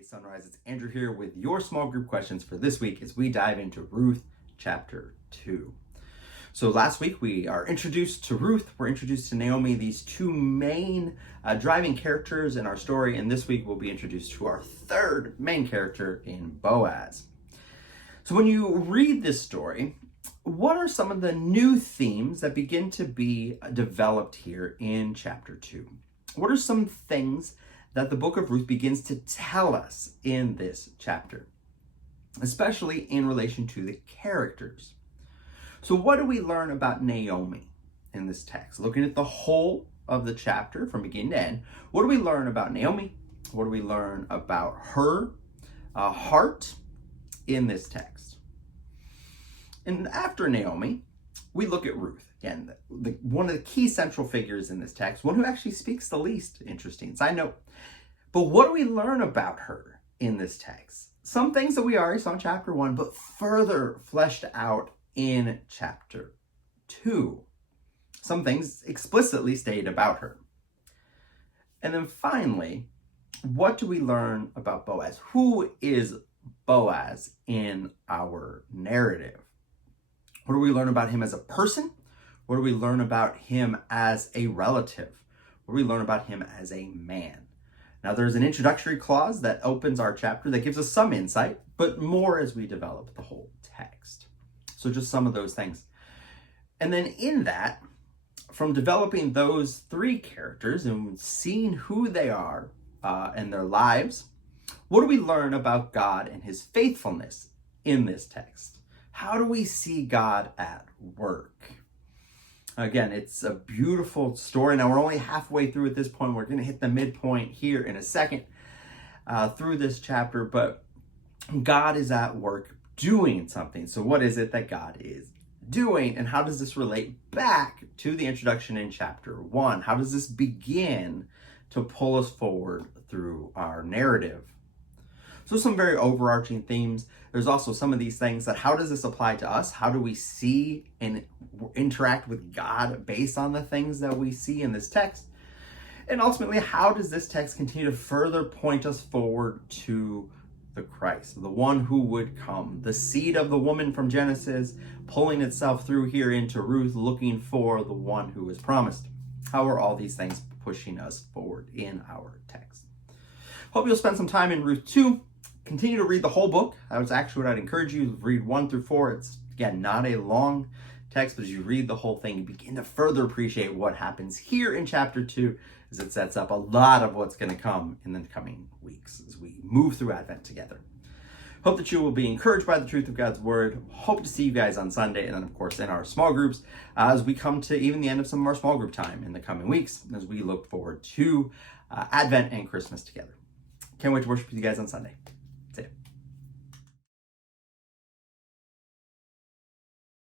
Hey Sunrise, it's Andrew here with your small group questions for this week as we dive into Ruth chapter 2. So last week we are introduced to Ruth, we're introduced to Naomi, these two main driving characters in our story, and this week we'll be introduced to our third main character in Boaz. So when you read this story, what are some of the new themes that begin to be developed here in chapter 2? What are some things that the book of Ruth begins to tell us in this chapter, especially in relation to the characters? So what do we learn about Naomi in this text? Looking at the whole of the chapter from beginning to end, what do we learn about Naomi? What do we learn about her heart in this text? And after Naomi, we look at Ruth. Again, one of the key central figures in this text, one who actually speaks the least, interesting side note. But what do we learn about her in this text? Some things that we already saw in chapter 1, but further fleshed out in chapter 2. Some things explicitly stated about her. And then finally, what do we learn about Boaz? Who is Boaz in our narrative? What do we learn about him as a person? What do we learn about him as a relative? What do we learn about him as a man? Now, there's an introductory clause that opens our chapter that gives us some insight, but more as we develop the whole text. So just some of those things. And then in that, from developing those three characters and seeing who they are and their lives, what do we learn about God and his faithfulness in this text? How do we see God at work? Again, it's a beautiful story. Now, we're only halfway through at this point. We're going to hit the midpoint here in a second through this chapter, but God is at work doing something. So what is it that God is doing, and how does this relate back to the introduction in chapter 1? How does this begin to pull us forward through our narrative? So some very overarching themes. There's also some of these things that how does this apply to us? How do we see and interact with God based on the things that we see in this text? And ultimately, how does this text continue to further point us forward to the Christ, the one who would come, the seed of the woman from Genesis, pulling itself through here into Ruth, looking for the one who is promised? How are all these things pushing us forward in our text? Hope you'll spend some time in Ruth 2. Continue to read the whole book. That was actually what I'd encourage you to read 1 through 4. It's, again, not a long text, but as you read the whole thing, you begin to further appreciate what happens here in chapter 2 as it sets up a lot of what's going to come in the coming weeks as we move through Advent together. Hope that you will be encouraged by the truth of God's word. Hope to see you guys on Sunday, and then, of course, in our small groups as we come to even the end of some of our small group time in the coming weeks as we look forward to Advent and Christmas together. Can't wait to worship with you guys on Sunday.